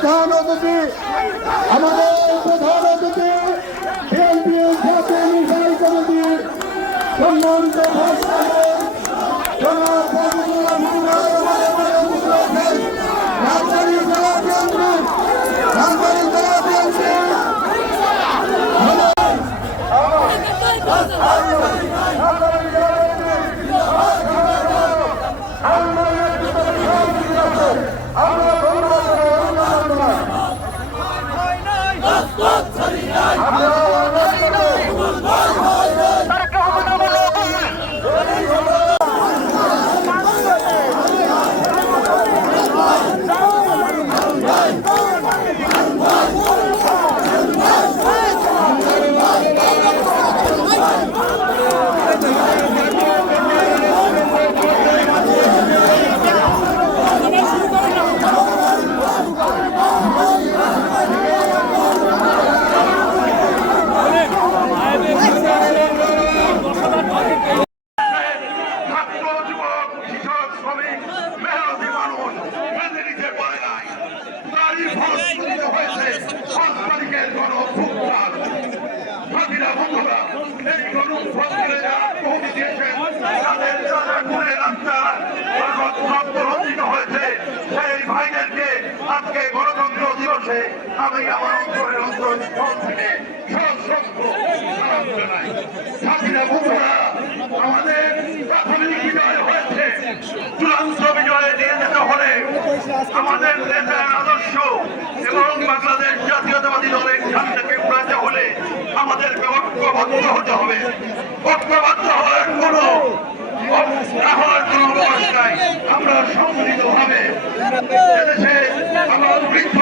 প্রধান অতিথি জাতীয় আমাদের মাঝে উপস্থিত রাজধানী জেলা বিএনপি রাজধানী জেলা বিএনপি আমরা আজকে গণতন্ত্র দিবসে আমি আমার অন্তরের অন্তরস্থল থেকে আমাদের প্রাথমিক বিজয় হয়েছে চূড়ান্ত বিজয়ে আদর্শ এবং বাংলাদেশ জাতীয়তাবাদী দলের এখান থেকে উড়াতে হলে আমাদের ঐক্যবদ্ধ হতে হবে। ঐক্যবদ্ধ হওয়ার কোনো হওয়ার কোনো অবকাশ আমরা সম্মিলিত ভাবে এদেশে আমার বৃদ্ধ